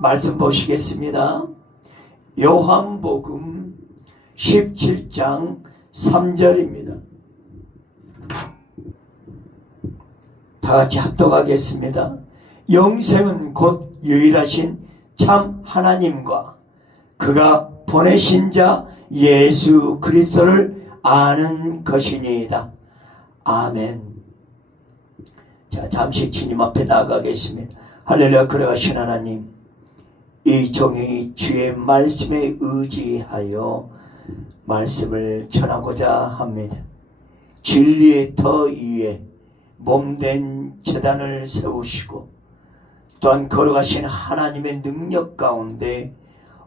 말씀 보시겠습니다. 요한복음 17장 3절입니다. 다 같이 합독하겠습니다. 영생은 곧 유일하신 참 하나님과 그가 보내신 자 예수 그리스도를 아는 것이니이다. 아멘. 자, 잠시 주님 앞에 나가겠습니다. 할렐루야. 그러하신 하나님, 이 종이 주의 말씀에 의지하여 말씀을 전하고자 합니다. 진리의 터 위에 몸된 제단을 세우시고 또한 걸어가신 하나님의 능력 가운데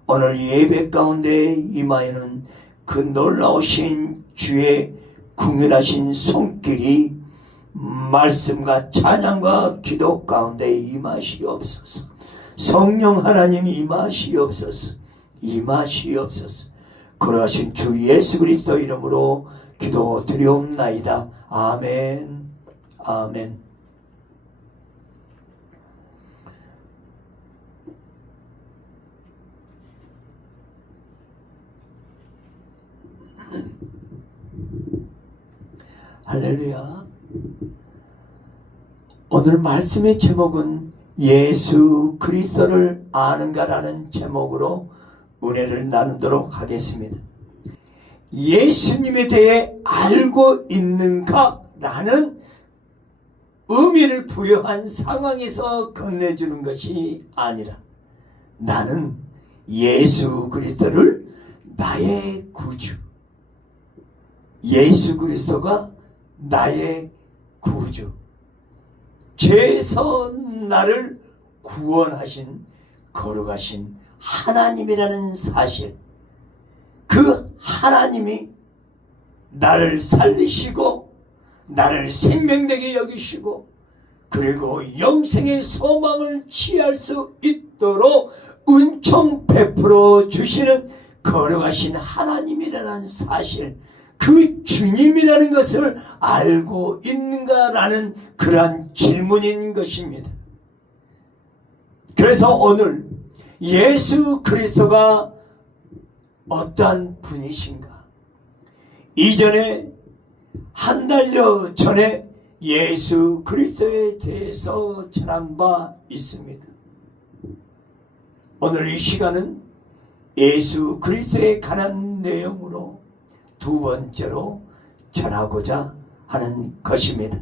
오늘 예배 가운데 임하여는 그 놀라우신 주의 궁일하신 손길이 말씀과 찬양과 기도 가운데 임하시옵소서. 성령 하나님이 임하시옵소서. 임하시옵소서. 걸어가신 주 예수 그리스도 이름으로 기도 드리옵나이다. 아멘. 아멘. 할렐루야. 오늘 말씀의 제목은 예수 그리스도를 아는가라는 제목으로 은혜를 나누도록 하겠습니다. 예수님에 대해 알고 있는가라는 의미를 부여한 상황에서 건네주는 것이 아니라 나는 예수 그리스도를 나의 구주, 예수 그리스도가 나의 구주, 죄에서 나를 구원하신 거룩하신 하나님이라는 사실, 그 하나님이 나를 살리시고 나를 생명되게 여기시고 그리고 영생의 소망을 취할 수 있도록 은총 베풀어 주시는 거룩하신 하나님이라는 사실, 그 주님이라는 것을 알고 있는가라는 그러한 질문인 것입니다. 그래서 오늘 예수 그리스도가 어떠한 분이신가? 이전에 한 달여 전에 예수 그리스도에 대해서 전한 바 있습니다. 오늘 이 시간은 예수 그리스도에 관한 내용으로 두 번째로 전하고자 하는 것입니다.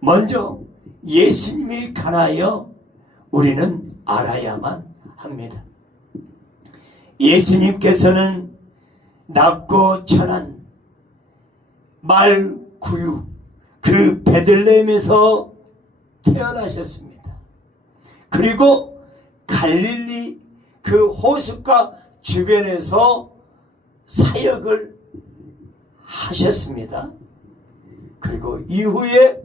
먼저 예수님에 관하여 우리는 알아야만 합니다. 예수님께서는 낮고 천한 말구유 그 베들레헴에서 태어나셨습니다. 그리고 갈릴리 그 호숫가 주변에서 사역을 하셨습니다. 그리고 이후에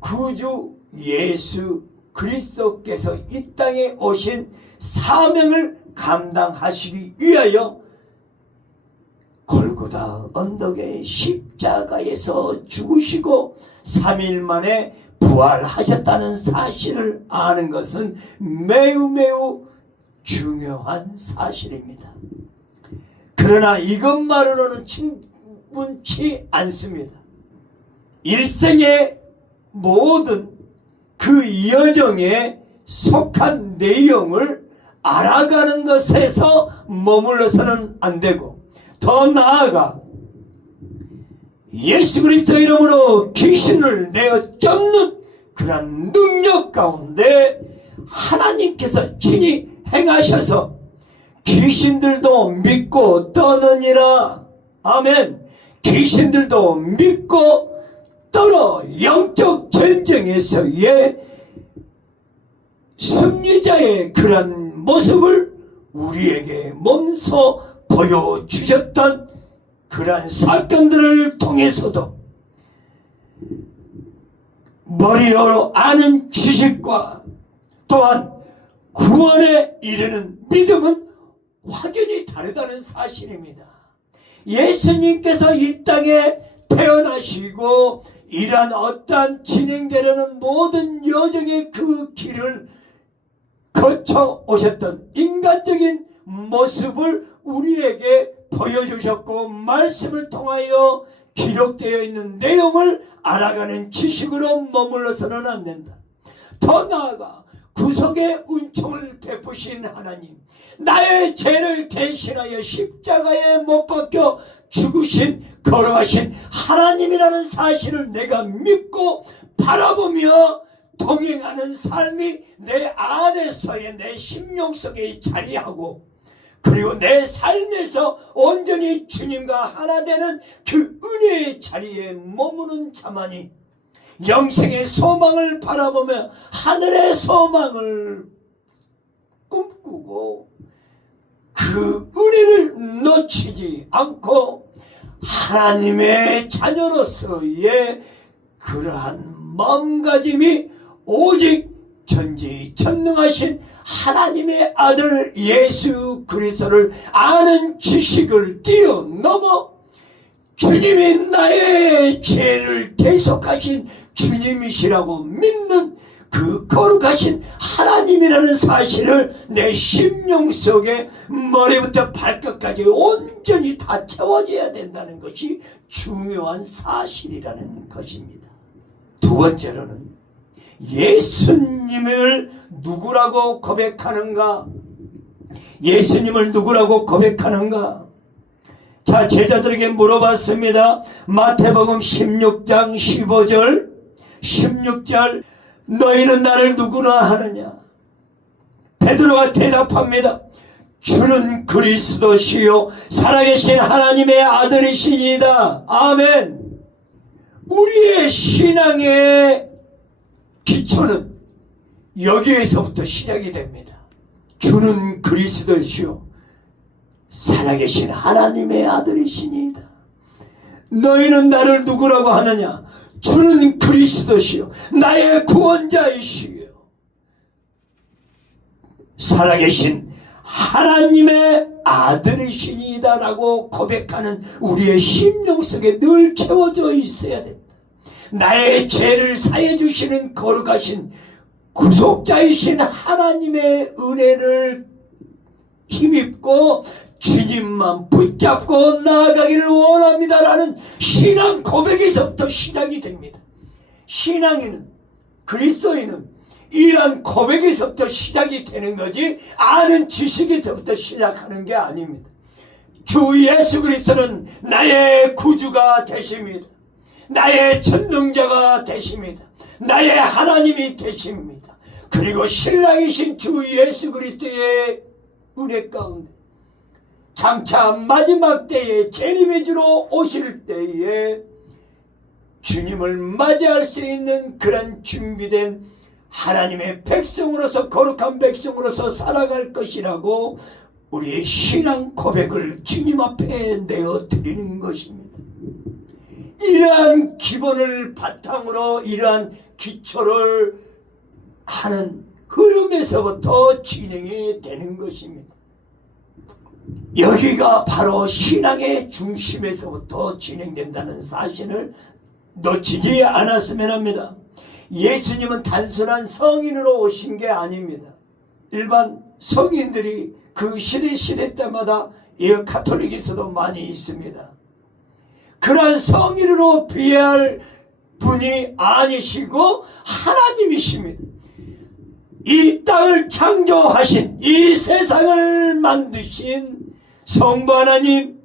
구주 예수 그리스도께서 이 땅에 오신 사명을 감당하시기 위하여 골고다 언덕의 십자가에서 죽으시고 3일 만에 부활하셨다는 사실을 아는 것은 매우 중요한 사실입니다. 그러나 이것만으로는 충분치 않습니다. 일생의 모든 그 여정에 속한 내용을 알아가는 것에서 머물러서는 안 되고, 더 나아가 예수 그리스도 이름으로 귀신을 내어 쫓는 그런 능력 가운데 하나님께서 친히 행하셔서 귀신들도 믿고 떠느니라. 아멘. 귀신들도 믿고 떨어 영적 전쟁에서의 승리자의 그런 모습을 우리에게 몸소 보여주셨던 그러한 사건들을 통해서도 머리로 아는 지식과 또한 구원에 이르는 믿음은 확연히 다르다는 사실입니다. 예수님께서 이 땅에 태어나시고 이러한 어떠한 진행되려는 모든 여정의 그 길을 거쳐 오셨던 인간적인 모습을 우리에게 보여주셨고, 말씀을 통하여 기록되어 있는 내용을 알아가는 지식으로 머물러서는 안 된다. 더 나아가 구속의 은총을 베푸신 하나님, 나의 죄를 대신하여 십자가에 못 박혀 죽으신 거룩하신 하나님이라는 사실을 내가 믿고 바라보며 동행하는 삶이 내 안에서의 내 심령 속에 자리하고, 그리고 내 삶에서 온전히 주님과 하나 되는 그 은혜의 자리에 머무는 자만이 영생의 소망을 바라보며 하늘의 소망을 꿈꾸고 그 은혜를 놓치지 않고 하나님의 자녀로서의 그러한 마음가짐이 오직 전지전능하신 하나님의 아들 예수 그리스도를 아는 지식을 뛰어넘어 주님이 나의 죄를 대속하신 주님이시라고 믿는 그 거룩하신 하나님이라는 사실을 내 심령 속에 머리부터 발끝까지 온전히 다 채워져야 된다는 것이 중요한 사실이라는 것입니다. 두 번째로는 예수님을 누구라고 고백하는가? 예수님을 누구라고 고백하는가? 자, 제자들에게 물어봤습니다. 마태복음 16장 15절 16절 너희는 나를 누구라 하느냐? 베드로가 대답합니다. 주는 그리스도시요 살아계신 하나님의 아들이시니이다. 아멘. 우리의 신앙의 기초는 여기에서부터 시작이 됩니다. 주는 그리스도시요 살아계신 하나님의 아들이시니이다. 너희는 나를 누구라고 하느냐? 주는 그리스도시요 나의 구원자이시요 살아계신 하나님의 아들이시니이다 라고 고백하는 우리의 심령 속에 늘 채워져 있어야 된다. 나의 죄를 사해 주시는 거룩하신 구속자이신 하나님의 은혜를 힘입고 주님만 붙잡고 나아가기를 원합니다라는 신앙 고백에서부터 시작이 됩니다. 신앙인은, 그리스도인은 이러한 고백에서부터 시작이 되는 거지 아는 지식에서부터 시작하는 게 아닙니다. 주 예수 그리스도는 나의 구주가 되십니다. 나의 전능자가 되십니다. 나의 하나님이 되십니다. 그리고 신랑이신 주 예수 그리스도의 은혜 가운데 장차 마지막 때에 재림의 주로 오실 때에 주님을 맞이할 수 있는 그런 준비된 하나님의 백성으로서 거룩한 백성으로서 살아갈 것이라고 우리의 신앙 고백을 주님 앞에 내어 드리는 것입니다. 이러한 기본을 바탕으로 이러한 기초를 하는 흐름에서부터 진행이 되는 것입니다. 여기가 바로 신앙의 중심에서부터 진행된다는 사실을 놓치지 않았으면 합니다. 예수님은 단순한 성인으로 오신 게 아닙니다. 일반 성인들이 그 시대 때마다 가톨릭에서도 많이 있습니다. 그러한 성인으로 비할 분이 아니시고 하나님이십니다. 이 땅을 창조하신, 이 세상을 만드신 성부 하나님,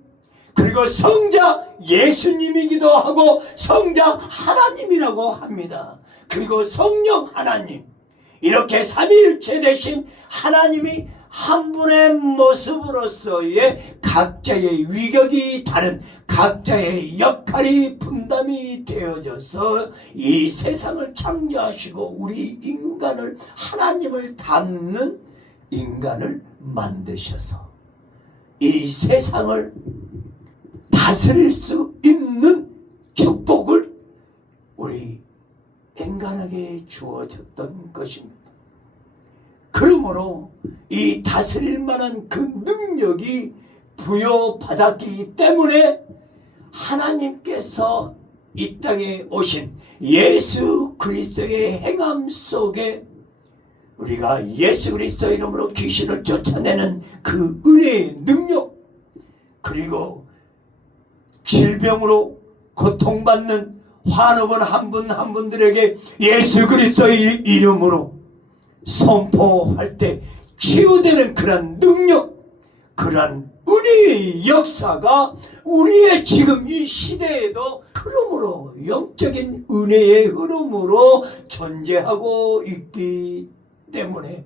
그리고 성자 예수님이기도 하고 성자 하나님이라고 합니다. 그리고 성령 하나님, 이렇게 삼위일체 되신 하나님이 한 분의 모습으로서의 각자의 위격이 다른 각자의 역할이 분담이 되어져서 이 세상을 창조하시고 우리 인간을, 하나님을 닮는 인간을 만드셔서 이 세상을 다스릴 수 있는 축복을 우리 인간에게 주어졌던 것입니다. 그러므로 이 다스릴 만한 그 능력이 부여받았기 때문에 하나님께서 이 땅에 오신 예수 그리스도의 행함 속에 우리가 예수 그리스도 이름으로 귀신을 쫓아내는 그 은혜의 능력, 그리고 질병으로 고통받는 환우분 한 분 한 분들에게 예수 그리스도의 이름으로 선포할 때 치유되는 그런 능력, 그런 은혜의 역사가 우리의 지금 이 시대에도 흐름으로, 영적인 은혜의 흐름으로 존재하고 있기 때문에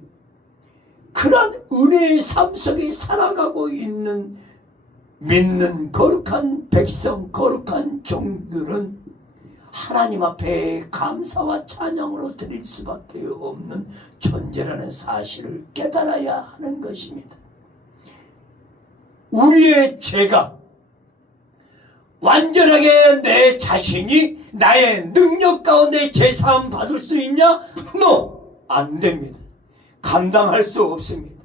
그런 은혜의 삶 속에 살아가고 있는 믿는 거룩한 백성, 거룩한 종들은 하나님 앞에 감사와 찬양으로 드릴 수밖에 없는 존재라는 사실을 깨달아야 하는 것입니다. 우리의 죄가 완전하게 내 자신이 나의 능력 가운데 제사함 받을 수 있냐? No! 안 됩니다. 감당할 수 없습니다.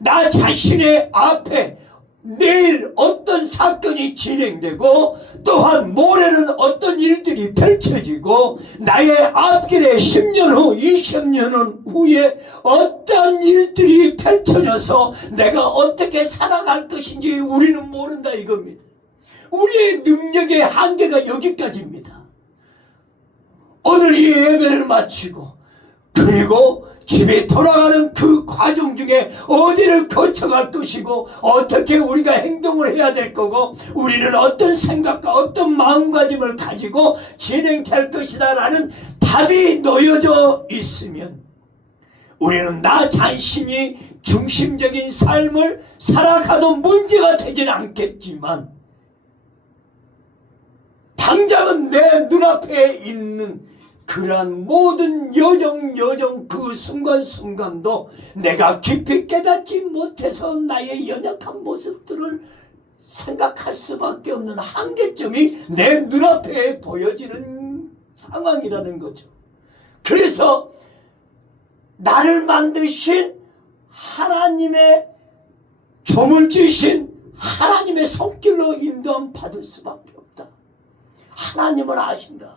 나 자신의 앞에 내일 어떤 사건이 진행되고 또한 모레는 어떤 일들이 펼쳐지고 나의 앞길에 10년 후 20년 후에 어떤 일들이 펼쳐져서 내가 어떻게 살아갈 것인지 우리는 모른다 이겁니다. 우리의 능력의 한계가 여기까지입니다. 오늘 이 예배를 마치고 그리고 집에 돌아가는 그 과정 중에 어디를 거쳐갈 것이고 어떻게 우리가 행동을 해야 될 거고 우리는 어떤 생각과 어떤 마음가짐을 가지고 진행될 것이다 라는 답이 놓여져 있으면 우리는 나 자신이 중심적인 삶을 살아가도 문제가 되지는 않겠지만 당장은 내 눈앞에 있는 그러한 모든 여정 그 순간순간도 내가 깊이 깨닫지 못해서 나의 연약한 모습들을 생각할 수밖에 없는 한계점이 내 눈앞에 보여지는 상황이라는 거죠. 그래서 나를 만드신 하나님의 조물주신 하나님의 손길로 인도함 받을 수밖에 없다. 하나님은 아신다.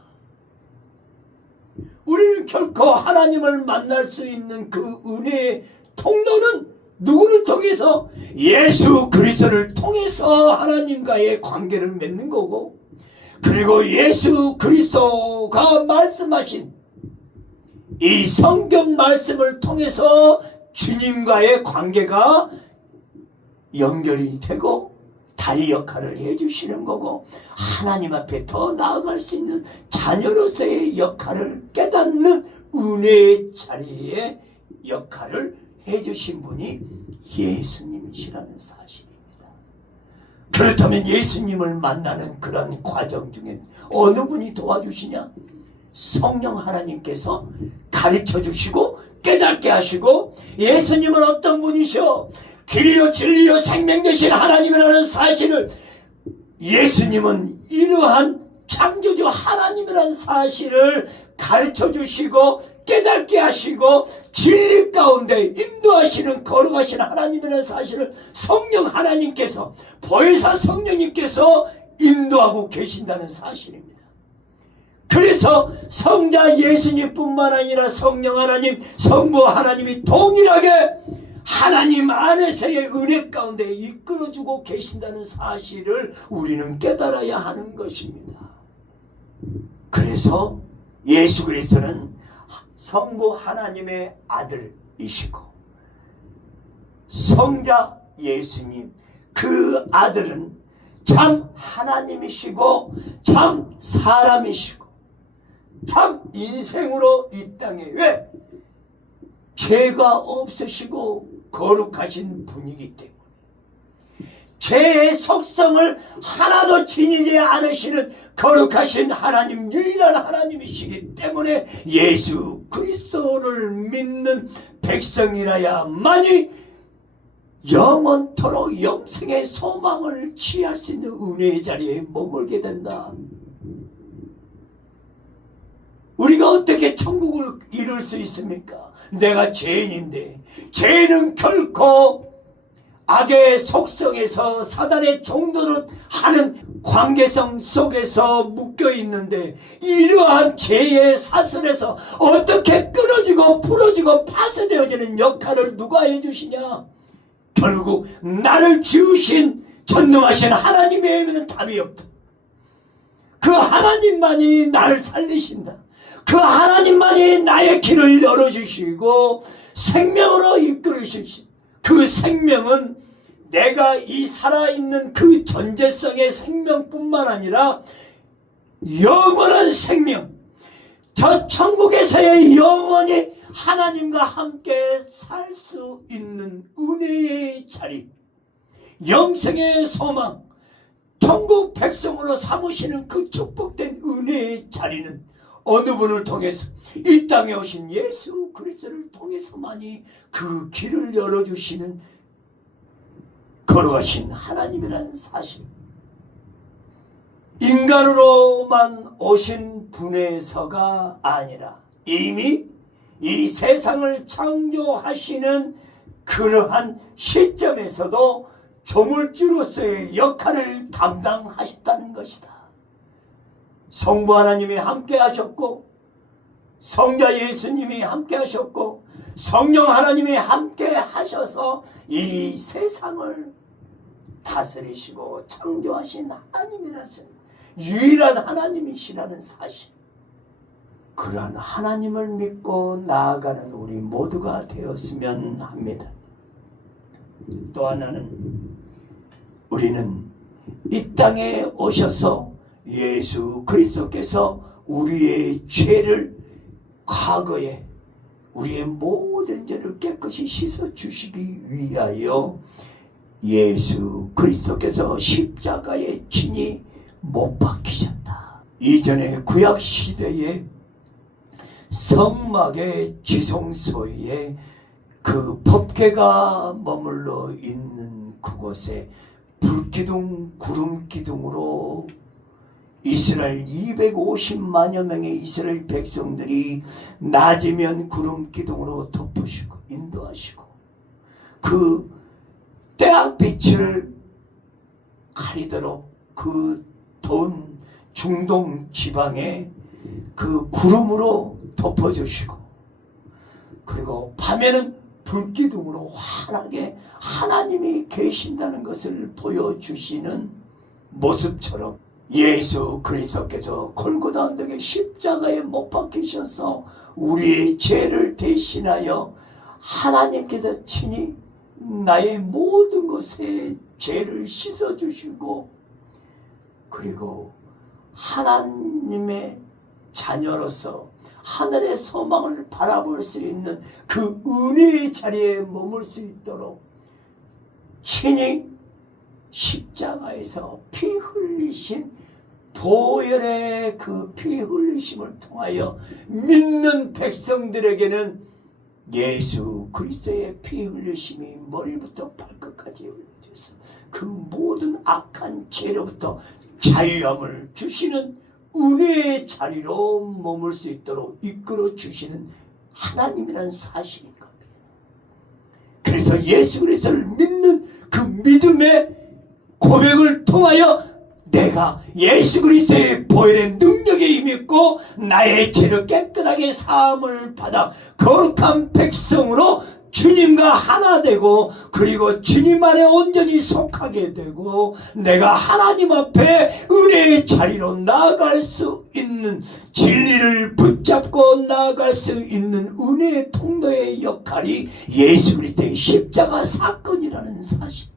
우리는 결코 하나님을 만날 수 있는 그 은혜의 통로는 누구를 통해서? 예수 그리스도를 통해서 하나님과의 관계를 맺는 거고, 그리고 예수 그리스도가 말씀하신 이 성경 말씀을 통해서 주님과의 관계가 연결이 되고 다리 역할을 해주시는 거고, 하나님 앞에 더 나아갈 수 있는 자녀로서의 역할을 깨닫는 은혜의 자리에 역할을 해주신 분이 예수님이시라는 사실입니다. 그렇다면 예수님을 만나는 그런 과정 중에 어느 분이 도와주시냐? 성령 하나님께서 가르쳐 주시고 깨닫게 하시고, 예수님은 어떤 분이셔? 길이요 진리요 생명 되신 하나님이라는 사실을, 예수님은 이러한 창조주 하나님이라는 사실을 가르쳐 주시고 깨닫게 하시고 진리 가운데 인도하시는 거룩하신 하나님이라는 사실을 성령 하나님께서, 보혜사 성령님께서 인도하고 계신다는 사실입니다. 그래서 성자 예수님뿐만 아니라 성령 하나님, 성부 하나님이 동일하게 하나님 안에서의 은혜 가운데 이끌어주고 계신다는 사실을 우리는 깨달아야 하는 것입니다. 그래서 예수 그리스도는 성부 하나님의 아들이시고 성자 예수님, 그 아들은 참 하나님이시고 참 사람이시고 참 인생으로 이 땅에, 왜? 죄가 없으시고 거룩하신 분이기 때문에, 죄의 속성을 하나도 지니지 않으시는 거룩하신 하나님, 유일한 하나님이시기 때문에 예수 그리스도를 믿는 백성이라야만이 영원토록 영생의 소망을 취할 수 있는 은혜의 자리에 머물게 된다. 우리가 어떻게 천국을 이룰 수 있습니까? 내가 죄인인데, 죄는 결코 악의 속성에서 사단의 종노릇 하는 관계성 속에서 묶여 있는데, 이러한 죄의 사슬에서 어떻게 끊어지고 부러지고 파쇄되어지는 역할을 누가 해주시냐? 결국 나를 지으신 전능하신 하나님의 에는 답이 없다. 그 하나님만이 나를 살리신다. 그 하나님만이 나의 길을 열어주시고 생명으로 이끌으시고, 그 생명은 내가 이 살아있는 그 존재성의 생명뿐만 아니라 영원한 생명, 저 천국에서의 영원히 하나님과 함께 살 수 있는 은혜의 자리, 영생의 소망, 천국 백성으로 삼으시는 그 축복된 은혜의 자리는 어느 분을 통해서, 이 땅에 오신 예수 그리스도를 통해서만이 그 길을 열어주시는 걸어가신 하나님이라는 사실, 인간으로만 오신 분에서가 아니라 이미 이 세상을 창조하시는 그러한 시점에서도 조물주로서의 역할을 담당하셨다는 것이다. 성부 하나님이 함께 하셨고, 성자 예수님이 함께 하셨고, 성령 하나님이 함께 하셔서 이 세상을 다스리시고 창조하신 하나님이라는 유일한 하나님이시라는 사실, 그러한 하나님을 믿고 나아가는 우리 모두가 되었으면 합니다. 또 하나는, 우리는 이 땅에 오셔서 예수 그리스도께서 우리의 죄를, 과거에 우리의 모든 죄를 깨끗이 씻어주시기 위하여 예수 그리스도께서 십자가에 친히 못 박히셨다. 이전에 구약시대에 성막의 지성소에 그 법궤가 머물러 있는 그곳에 불기둥, 구름기둥으로 이스라엘 250만여 명의 이스라엘 백성들이 낮이면 구름기둥으로 덮으시고 인도하시고, 그 태양빛을 가리도록 그 더운 중동 지방에 그 구름으로 덮어주시고, 그리고 밤에는 불기둥으로 환하게 하나님이 계신다는 것을 보여주시는 모습처럼 예수 그리스도께서 골고다 언덕에 십자가에 못 박히셔서 우리의 죄를 대신하여 하나님께서 친히 나의 모든 것의 죄를 씻어주시고, 그리고 하나님의 자녀로서 하늘의 소망을 바라볼 수 있는 그 은혜의 자리에 머물 수 있도록 친히 십자가에서 피 흘리신 보혈의 그 피 흘리심을 통하여 믿는 백성들에게는 예수 그리스도의 피 흘리심이 머리부터 발끝까지 흘려져서 그 모든 악한 죄로부터 자유함을 주시는 은혜의 자리로 머물 수 있도록 이끌어 주시는 하나님이라는 사실인 겁니다. 그래서 예수 그리스도를 믿는 그 믿음의 고백을 통하여 내가 예수 그리스도의 보혈의 능력에 임했고 나의 죄를 깨끗하게 사함을 받아 거룩한 백성으로 주님과 하나 되고, 그리고 주님 안에 온전히 속하게 되고, 내가 하나님 앞에 은혜의 자리로 나아갈 수 있는, 진리를 붙잡고 나아갈 수 있는 은혜의 통로의 역할이 예수 그리스도의 십자가 사건이라는 사실입니다.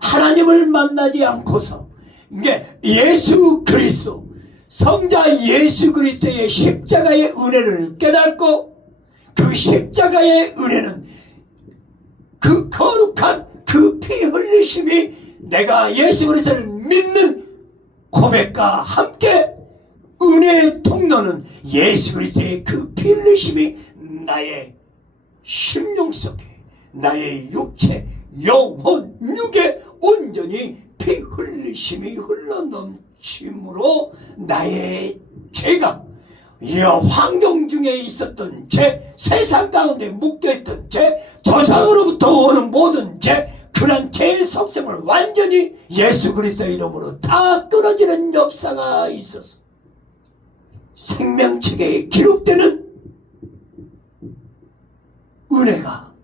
하나님을 만나지 않고서 이게 예수 그리스도, 성자 예수 그리스도의 십자가의 은혜를 깨닫고, 그 십자가의 은혜는 그 거룩한 그 피 흘리심이 내가 예수 그리스도를 믿는 고백과 함께 은혜의 통로는 예수 그리스도의 그 피 흘리심이 나의 심령 속에, 나의 육체, 영혼, 육에 온전히 피 흘리심이 흘러넘침으로 나의 죄가 이 환경 중에 있었던 죄, 세상 가운데 묶여있던 죄, 조상으로부터 오는 모든 죄, 그런 죄의 속성을 완전히 예수 그리스도의 이름으로 다 끊어지는 역사가 있어서 생명책에 기록되는 은혜가,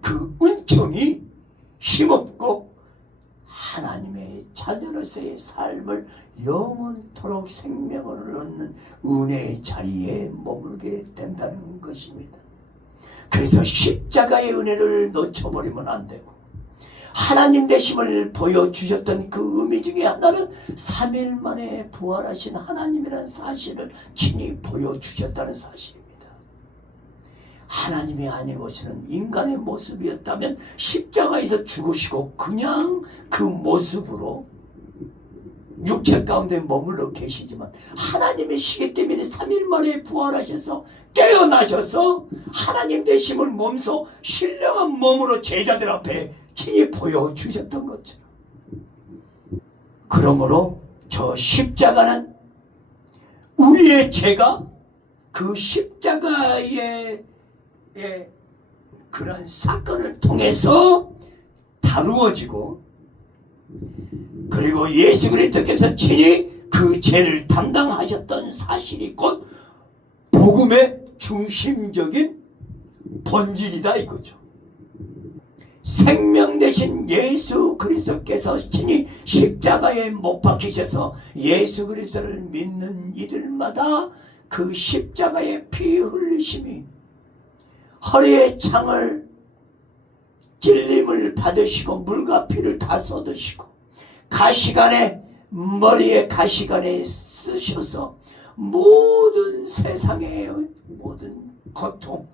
그 은총이 힘없고 하나님의 자녀로서의 삶을 영원토록 생명을 얻는 은혜의 자리에 머물게 된다는 것입니다. 그래서 십자가의 은혜를 놓쳐버리면 안 되고, 하나님 되심을 보여주셨던 그 의미 중에 하나는 3일 만에 부활하신 하나님이라는 사실을 친히 보여주셨다는 사실입니다. 하나님이 아니고서는 인간의 모습이었다면 십자가에서 죽으시고 그냥 그 모습으로 육체 가운데 머물러 계시지만, 하나님이시기 때문에 3일 만에 부활하셔서 깨어나셔서 하나님 되심을 몸소 신령한 몸으로 제자들 앞에 친히 보여주셨던 것처럼, 그러므로 저 십자가는 우리의 죄가 그 십자가의 그런 사건을 통해서 다루어지고, 그리고 예수 그리스도께서 친히 그 죄를 담당하셨던 사실이 곧 복음의 중심적인 본질이다 이거죠. 생명 되신 예수 그리스도께서 친히 십자가에 못 박히셔서 예수 그리스도를 믿는 이들마다 그 십자가의 피 흘리심이 허리에 창을 찔림을 받으시고 물과 피를 다 쏟으시고 가시관에, 머리에 가시관에 쓰셔서 모든 세상의 모든 고통,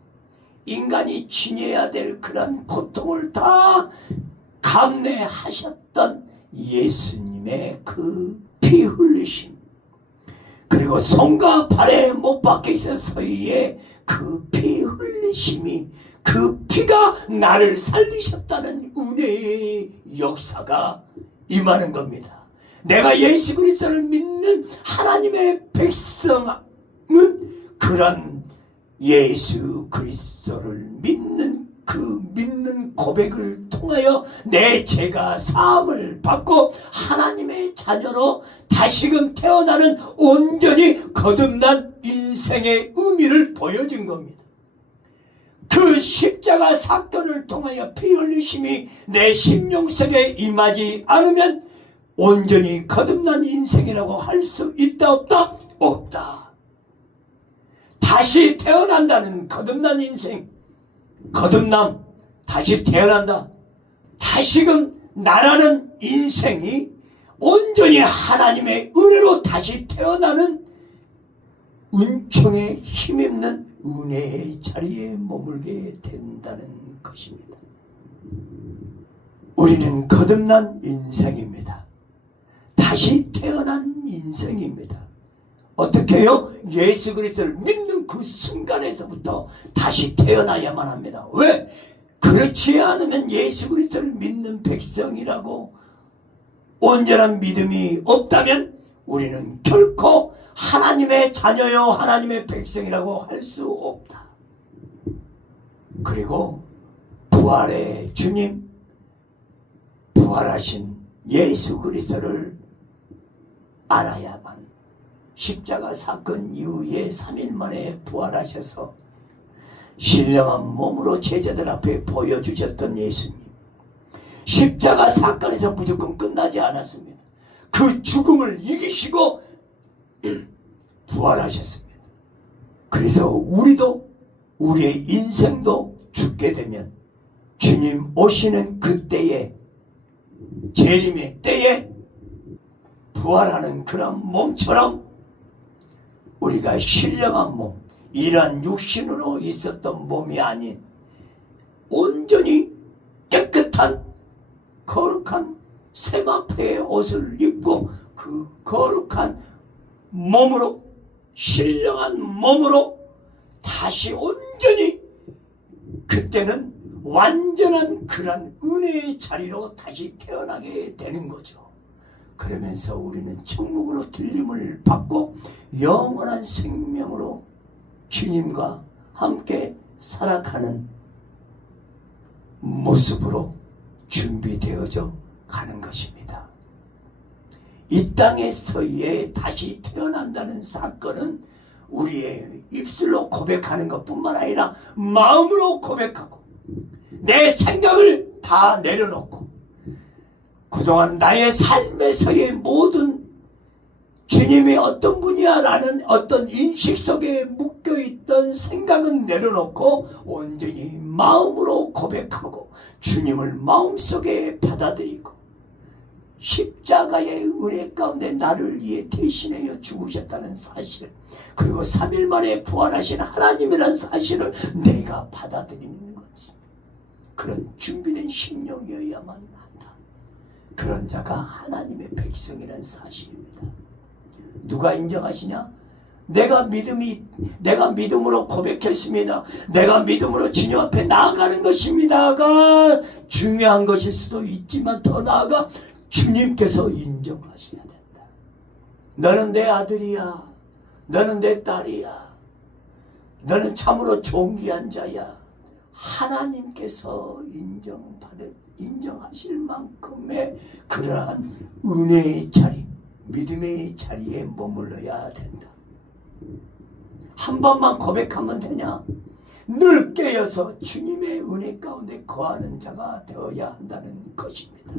인간이 지녀야 될 그런 고통을 다 감내하셨던 예수님의 그 피 흘리심, 그리고 손과 발에 못 박히셔서의 그 피 흘리심이, 그 피가 나를 살리셨다는 은혜의 역사가 임하는 겁니다. 내가 예수 그리스도를 믿는 하나님의 백성은 그런 예수 그리스도를 믿는 그 믿는 고백을 통하여 내 죄가 사함을 받고 하나님의 자녀로 다시금 태어나는 온전히 거듭난 인생의 의미를 보여준 겁니다. 그 십자가 사건을 통하여 피 흘리심이 내 심령 속에 임하지 않으면 온전히 거듭난 인생이라고 할 수 있다 없다? 없다. 다시 태어난다는 거듭난 인생, 거듭남, 다시 태어난다. 다시금 나라는 인생이 온전히 하나님의 은혜로 다시 태어나는 은총에 힘입는 은혜의 자리에 머물게 된다는 것입니다. 우리는 거듭난 인생입니다. 다시 태어난 인생입니다. 어떻게 해요? 예수 그리스도를 믿는 그 순간에서부터 다시 태어나야만 합니다. 왜? 그렇지 않으면 예수 그리스도를 믿는 백성이라고 온전한 믿음이 없다면 우리는 결코 하나님의 자녀요 하나님의 백성이라고 할 수 없다. 그리고 부활의 주님, 부활하신 예수 그리스도를 알아야만, 십자가 사건 이후에 3일 만에 부활하셔서 신령한 몸으로 제자들 앞에 보여주셨던 예수님, 십자가 사건에서 무조건 끝나지 않았습니다. 그 죽음을 이기시고 부활하셨습니다. 그래서 우리도, 우리의 인생도 죽게 되면 주님 오시는 그때에, 재림의 때에 부활하는 그런 몸처럼 우리가 신령한 몸, 이러한 육신으로 있었던 몸이 아닌 온전히 깨끗한 거룩한 세마포의 옷을 입고 그 거룩한 몸으로, 신령한 몸으로 다시 온전히, 그때는 완전한 그런 은혜의 자리로 다시 태어나게 되는 거죠. 그러면서 우리는 천국으로 들림을 받고 영원한 생명으로 주님과 함께 살아가는 모습으로 준비되어져 가는 것입니다. 이 땅에서의 다시 태어난다는 사건은 우리의 입술로 고백하는 것뿐만 아니라 마음으로 고백하고 내 생각을 다 내려놓고 그동안 나의 삶에서의 모든 주님이 어떤 분이야 라는 어떤 인식 속에 묶여있던 생각은 내려놓고 온전히 마음으로 고백하고 주님을 마음속에 받아들이고 십자가의 은혜 가운데 나를 위해 대신하여 죽으셨다는 사실, 그리고 3일 만에 부활하신 하나님이라는 사실을 내가 받아들이는 것입니다. 그런 준비된 심령이어야만 한다. 그런 자가 하나님의 백성이라는 사실입니다. 누가 인정하시냐? 내가 믿음으로 고백했습니다. 내가 믿음으로 주님 앞에 나아가는 것입니다가 중요한 것일 수도 있지만 더 나아가 주님께서 인정하셔야 된다. 너는 내 아들이야. 너는 내 딸이야. 너는 참으로 존귀한 자야. 하나님께서 인정하실 만큼의 그러한 은혜의 자리, 믿음의 자리에 머물러야 된다. 한 번만 고백하면 되냐? 늘 깨어서 주님의 은혜 가운데 거하는 자가 되어야 한다는 것입니다.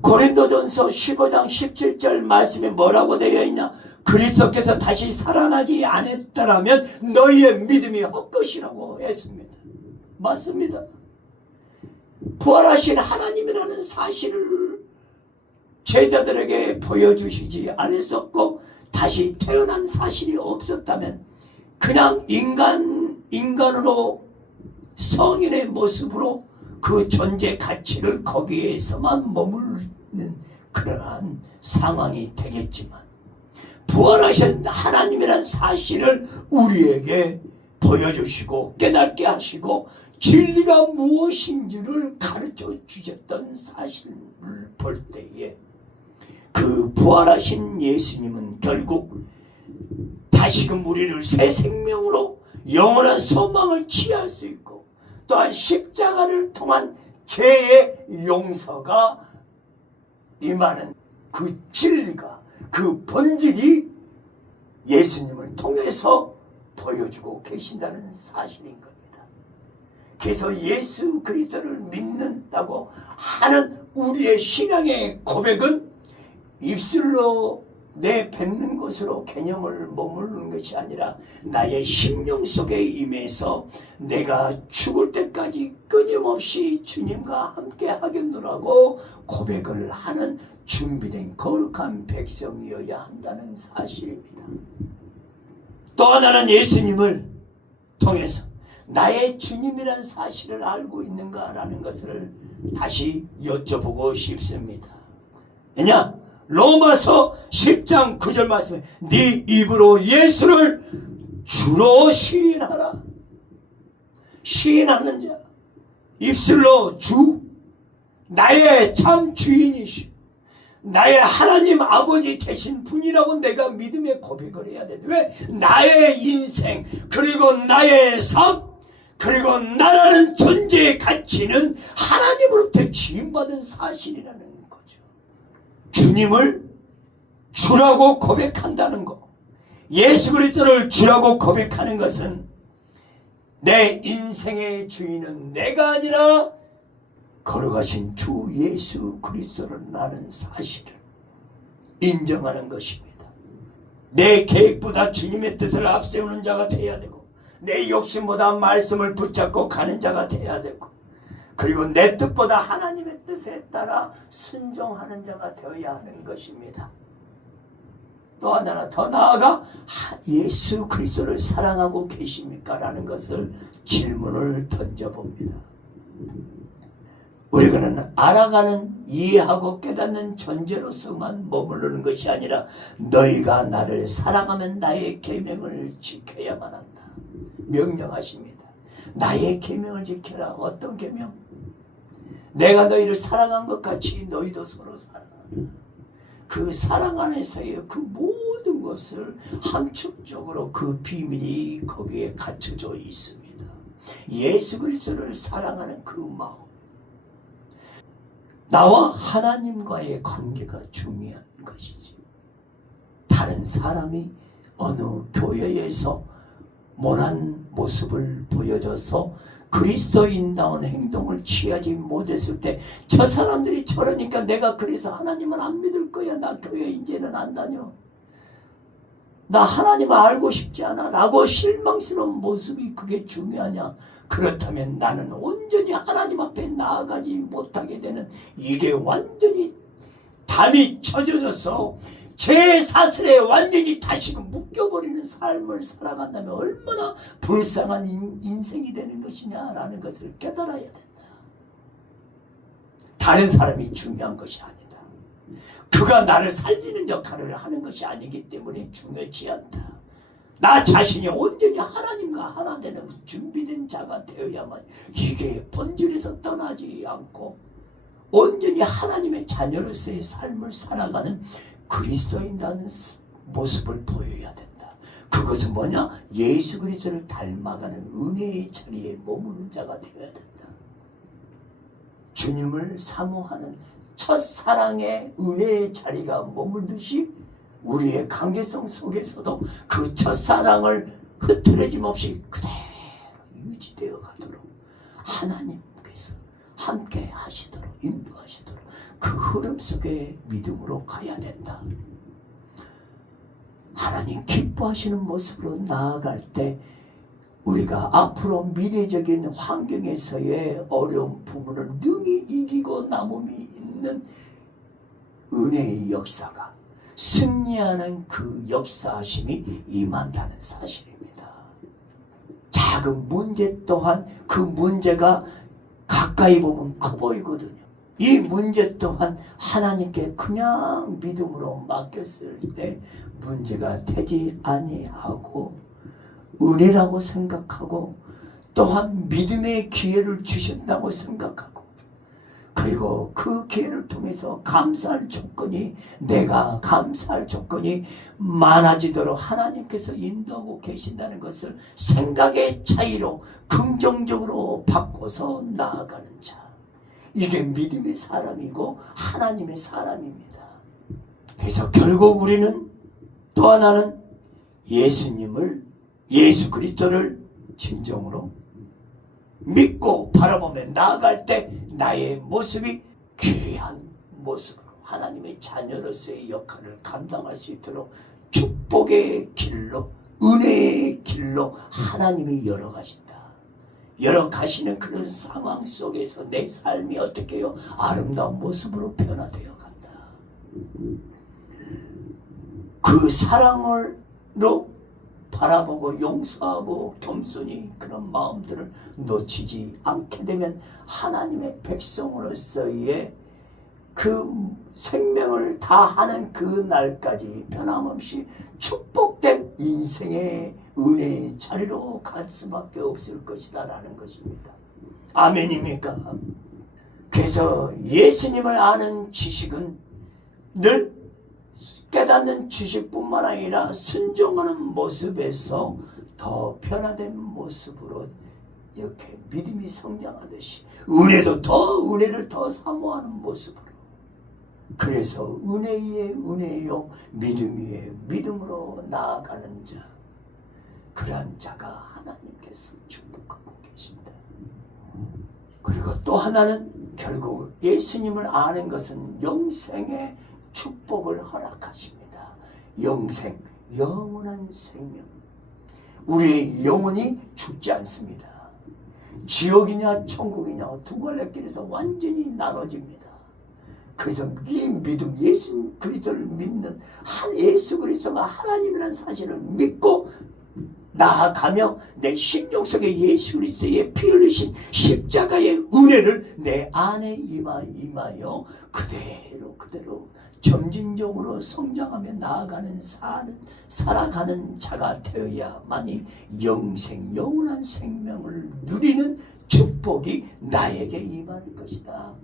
고린도전서 15장 17절 말씀에 뭐라고 되어 있냐? 그리스도께서 다시 살아나지 않았더라면 너희의 믿음이 헛것이라고 했습니다. 맞습니다. 부활하신 하나님이라는 사실을 제자들에게 보여주시지 않았었고 다시 태어난 사실이 없었다면 그냥 인간으로 성인의 모습으로 그 존재 가치를 거기에서만 머무르는 그러한 상황이 되겠지만 부활하신 하나님이라는 사실을 우리에게 보여주시고 깨닫게 하시고 진리가 무엇인지를 가르쳐 주셨던 사실을 볼 때에 그 부활하신 예수님은 결국 다시금 우리를 새 생명으로 영원한 소망을 취할 수 있고 또한 십자가를 통한 죄의 용서가 임하는 그 진리가 그 본질이 예수님을 통해서 보여주고 계신다는 사실인 겁니다. 그래서 예수 그리스도를 믿는다고 하는 우리의 신앙의 고백은 입술로 내뱉는 것으로 개념을 머무르는 것이 아니라 나의 심령 속에 임해서 내가 죽을 때까지 끊임없이 주님과 함께 하겠노라고 고백을 하는 준비된 거룩한 백성이어야 한다는 사실입니다. 또 하나는 예수님을 통해서 나의 주님이란 사실을 알고 있는가라는 것을 다시 여쭤보고 싶습니다. 왜냐? 로마서 10장 9절 말씀에 네 입으로 예수를 주로 시인하라. 시인하는 자, 입술로 주, 나의 참 주인이시오, 나의 하나님 아버지 되신 분이라고 내가 믿음의 고백을 해야 되는데 왜? 나의 인생 그리고 나의 삶 그리고 나라는 존재의 가치는 하나님으로부터 지음받은 사실이라는 거죠. 주님을 주라고 고백한다는 것, 예수 그리스도를 주라고 고백하는 것은 내 인생의 주인은 내가 아니라 걸어가신 주 예수 그리스도라는 사실을 인정하는 것입니다. 내 계획보다 주님의 뜻을 앞세우는 자가 되어야 되고 내 욕심보다 말씀을 붙잡고 가는 자가 되어야 되고 그리고 내 뜻보다 하나님의 뜻에 따라 순종하는 자가 되어야 하는 것입니다. 또 하나 더 나아가 예수 그리스도를 사랑하고 계십니까? 라는 것을 질문을 던져봅니다. 우리는 알아가는 이해하고 깨닫는 존재로서만 머무르는 것이 아니라 너희가 나를 사랑하면 나의 계명을 지켜야만 한다. 명령하십니다. 나의 계명을 지켜라. 어떤 계명? 내가 너희를 사랑한 것 같이 너희도 서로 사랑하라. 그 사랑 안에서의 그 모든 것을 함축적으로 그 비밀이 거기에 갖춰져 있습니다. 예수 그리스도를 사랑하는 그 마음, 나와 하나님과의 관계가 중요한 것이지. 다른 사람이 어느 교회에서 모난 모습을 보여줘서 그리스도인다운 행동을 취하지 못했을 때 저 사람들이 저러니까 내가 그래서 하나님을 안 믿을 거야. 나 교회 이제는 안 다녀. 나 하나님을 알고 싶지 않아 라고 실망스러운 모습이 그게 중요하냐? 그렇다면 나는 온전히 하나님 앞에 나아가지 못하게 되는, 이게 완전히 담이 쳐져져서 제 사슬에 완전히 다시금 묶여버리는 삶을 살아간다면 얼마나 불쌍한 인생이 되는 것이냐라는 것을 깨달아야 된다. 다른 사람이 중요한 것이 아니다. 그가 나를 살리는 역할을 하는 것이 아니기 때문에 중요치 않다. 나 자신이 온전히 하나님과 하나 되는 준비된 자가 되어야만, 이게 본질에서 떠나지 않고 온전히 하나님의 자녀로서의 삶을 살아가는 그리스도인이라는 모습을 보여야 된다. 그것은 뭐냐? 예수 그리스도를 닮아가는 은혜의 자리에 머무는 자가 되어야 된다. 주님을 사모하는 첫사랑의 은혜의 자리가 머물듯이 우리의 관계성 속에서도 그 첫사랑을 흐트러짐 없이 그대로 유지되어 가도록 하나님께서 함께 하시도록 인도하시도록 그 흐름 속에 믿음으로 가야 된다. 하나님 기뻐하시는 모습으로 나아갈 때 우리가 앞으로 미래적인 환경에서의 어려운 부분을 능히 이기고 남음이 있는 은혜의 역사가, 승리하는 그 역사하심이 임한다는 사실입니다. 작은 문제 또한 그 문제가 가까이 보면 커 보이거든요. 이 문제 또한 하나님께 그냥 믿음으로 맡겼을 때 문제가 되지 아니하고 은혜라고 생각하고, 또한 믿음의 기회를 주신다고 생각하고, 그리고 그 기회를 통해서 감사할 조건이, 내가 감사할 조건이 많아지도록 하나님께서 인도하고 계신다는 것을 생각의 차이로 긍정적으로 바꿔서 나아가는 자, 이게 믿음의 사람이고 하나님의 사람입니다. 그래서 결국 우리는 또 하나는 예수 그리스도를 진정으로 믿고 바라보며 나아갈 때 나의 모습이 귀한 모습으로 하나님의 자녀로서의 역할을 감당할 수 있도록 축복의 길로, 은혜의 길로 하나님이 열어가신다. 열어가시는 그런 상황 속에서 내 삶이 어떻게 해요? 아름다운 모습으로 변화되어 간다. 그 사랑으로 바라보고 용서하고 겸손히 그런 마음들을 놓치지 않게 되면 하나님의 백성으로서의 그 생명을 다하는 그 날까지 변함없이 축복된 인생의 은혜의 자리로 갈 수밖에 없을 것이다 라는 것입니다. 아멘입니까? 그래서 예수님을 아는 지식은 늘 깨닫는 지식뿐만 아니라 순종하는 모습에서 더 변화된 모습으로 이렇게 믿음이 성장하듯이 은혜를 더 사모하는 모습으로, 그래서 은혜 위에 은혜요 믿음 위에 믿음으로 나아가는 자, 그러한 자가 하나님께서 축복하고 계신다. 그리고 또 하나는 결국 예수님을 아는 것은 영생의 축복을 허락하십니다. 영생, 영원한 생명. 우리의 영혼이 죽지 않습니다. 지옥이냐 천국이냐 두 갈래길에서 완전히 나눠집니다. 그래서 이 믿음, 예수 그리스도를 믿는 예수 그리스도가 하나님이라는 사실을 믿고 나아가며 내 심령 속에 예수 그리스도의 피 흘리신 십자가의 은혜를 내 안에 임하여 그대로 점진적으로 성장하며 나아가는 살아가는 자가 되어야만이 영생, 영원한 생명을 누리는 축복이 나에게 임할 것이다.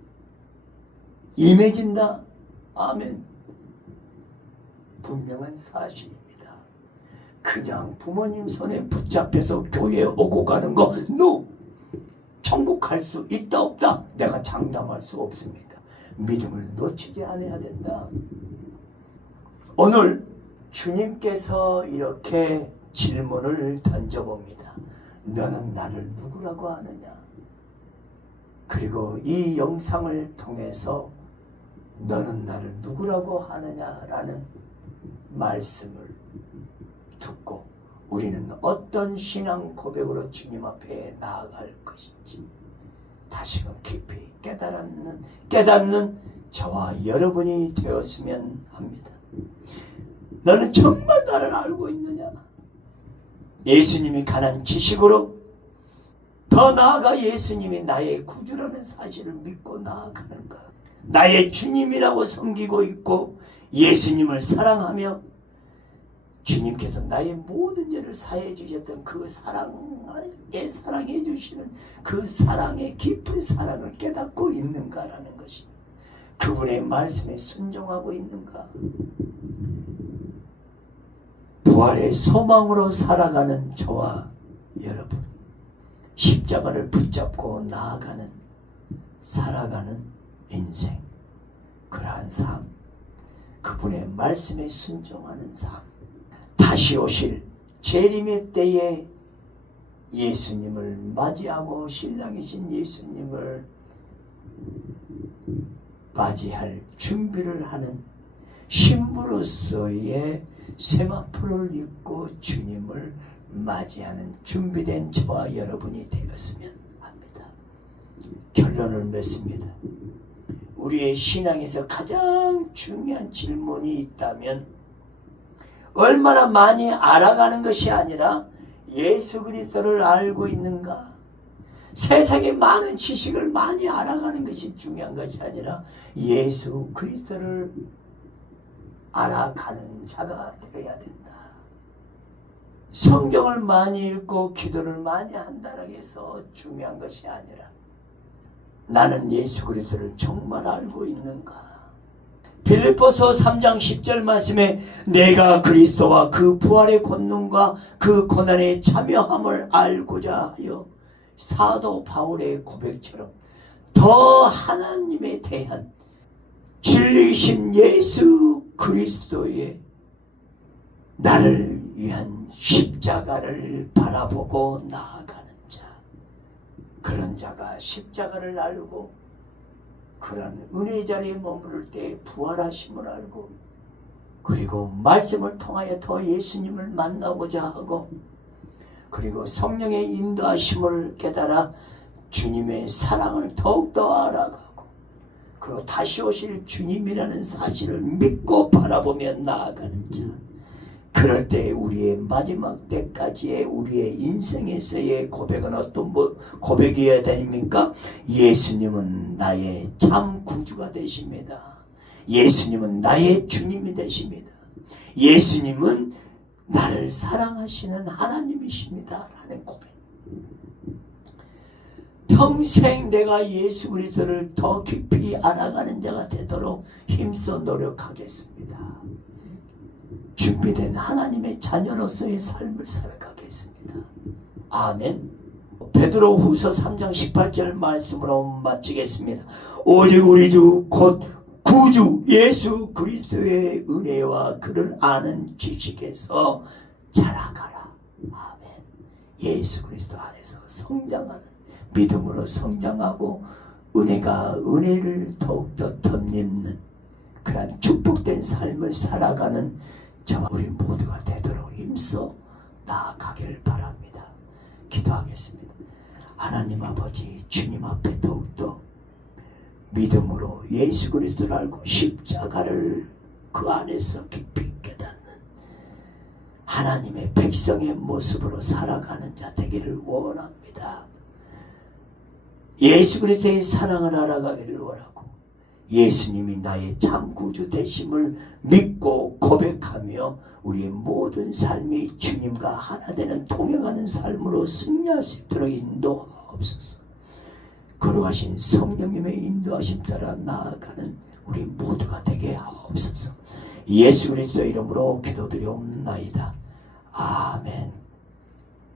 임해진다. 아멘. 분명한 사실입니다. 그냥 부모님 손에 붙잡혀서 교회에 오고 가는 거 no. 천국 갈 수 있다 없다 내가 장담할 수 없습니다. 믿음을 놓치지 않아야 된다. 오늘 주님께서 이렇게 질문을 던져봅니다. 너는 나를 누구라고 하느냐? 그리고 이 영상을 통해서 너는 나를 누구라고 하느냐라는 말씀을 듣고 우리는 어떤 신앙 고백으로 주님 앞에 나아갈 것인지 다시금 깊이 깨닫는 저와 여러분이 되었으면 합니다. 너는 정말 나를 알고 있느냐? 예수님이 가난 지식으로 더 나아가 예수님이 나의 구주라는 사실을 믿고 나아가는가? 나의 주님이라고 섬기고 있고 예수님을 사랑하며 주님께서 나의 모든 죄를 사해 주셨던 그 사랑해 주시는 그 사랑의 깊은 사랑을 깨닫고 있는가라는 것이 그분의 말씀에 순종하고 있는가? 부활의 소망으로 살아가는 저와 여러분, 십자가를 붙잡고 나아가는 살아가는 인생, 그러한 삶, 그분의 말씀에 순종하는 삶, 다시 오실 재림의 때에 예수님을 맞이하고 신랑이신 예수님을 맞이할 준비를 하는 신부로서의 세마포를 입고 주님을 맞이하는 준비된 저와 여러분이 되었으면 합니다. 결론을 맺습니다. 우리의 신앙에서 가장 중요한 질문이 있다면 얼마나 많이 알아가는 것이 아니라 예수 그리스도를 알고 있는가? 세상의 많은 지식을 많이 알아가는 것이 중요한 것이 아니라 예수 그리스도를 알아가는 자가 되어야 된다. 성경을 많이 읽고 기도를 많이 한다고 해서 중요한 것이 아니라 나는 예수 그리스도를 정말 알고 있는가? 빌립보서 3장 10절 말씀에 내가 그리스도와 그 부활의 권능과 그 고난의 참여함을 알고자 하여 사도 바울의 고백처럼 더 하나님에 대한 진리이신 예수 그리스도의 나를 위한 십자가를 바라보고 나아가는 자, 그런 자가 십자가를 알고 그런 은혜의 자리에 머무를 때 부활하심을 알고 그리고 말씀을 통하여 더 예수님을 만나고자 하고 그리고 성령의 인도하심을 깨달아 주님의 사랑을 더욱더 알아가고 그리고 다시 오실 주님이라는 사실을 믿고 바라보며 나아가는 자, 그럴 때 우리의 마지막 때까지의 우리의 인생에서의 고백은 어떤 고백이어야 됩니까? 예수님은 나의 참 구주가 되십니다. 예수님은 나의 주님이 되십니다. 예수님은 나를 사랑하시는 하나님이십니다. 라는 고백. 평생 내가 예수 그리스도를 더 깊이 알아가는 자가 되도록 힘써 노력하겠습니다. 준비된 하나님의 자녀로서의 삶을 살아가겠습니다. 아멘. 베드로 후서 3장 18절 말씀으로 마치겠습니다. 오직 우리 주 곧 구주 예수 그리스도의 은혜와 그를 아는 지식에서 자라가라. 아멘. 예수 그리스도 안에서 성장하는 믿음으로 성장하고 은혜가 은혜를 더욱더 덧입는 그런 축복된 삶을 살아가는 저와 우리 모두가 되도록 힘써 나아가기를 바랍니다. 기도하겠습니다. 하나님 아버지, 주님 앞에 더욱더 믿음으로 예수 그리스도를 알고 십자가를 그 안에서 깊이 깨닫는 하나님의 백성의 모습으로 살아가는 자 되기를 원합니다. 예수 그리스도의 사랑을 알아가기를 원하고 예수님이 나의 참 구주 되심을 믿고 고백하며 우리의 모든 삶이 주님과 하나 되는 동행하는 삶으로 승리할 수 있도록 인도하옵소서. 걸어가신 성령님의 인도하심 따라 나아가는 우리 모두가 되게 하옵소서. 예수 그리스도 이름으로 기도드리옵나이다. 아멘.